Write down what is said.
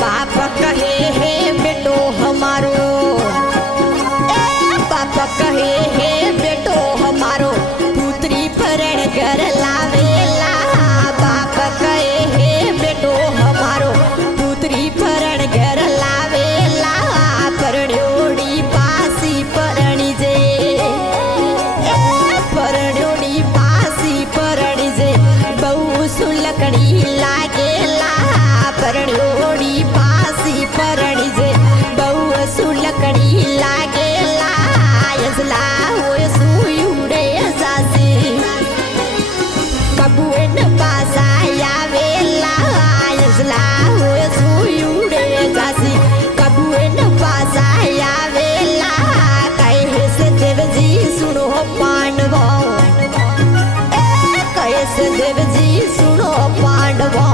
बाप कहे हे बेटो हमारो, बाप कहे हे बेटो हमारो पुत्री परण घर लावेला। बाप कहे हे बेटो हमारो पुत्री परण घर लावेला। परण्योड़ी पासी परणी जे, परण्योड़ी पासी परणी जे बहु सुलकड़ी लागेला। परण्योड़ी पासी परणी जे बहु सुलकड़ी लागेला। यसला होय सुयुडे जासी कबुएन पासा यावेला। यसला होय सुयुडे जासी कबुएन पासा यावेला। कैसे देवजी सुनो पांडवो, कैसे देवजी सुनो पांडवो।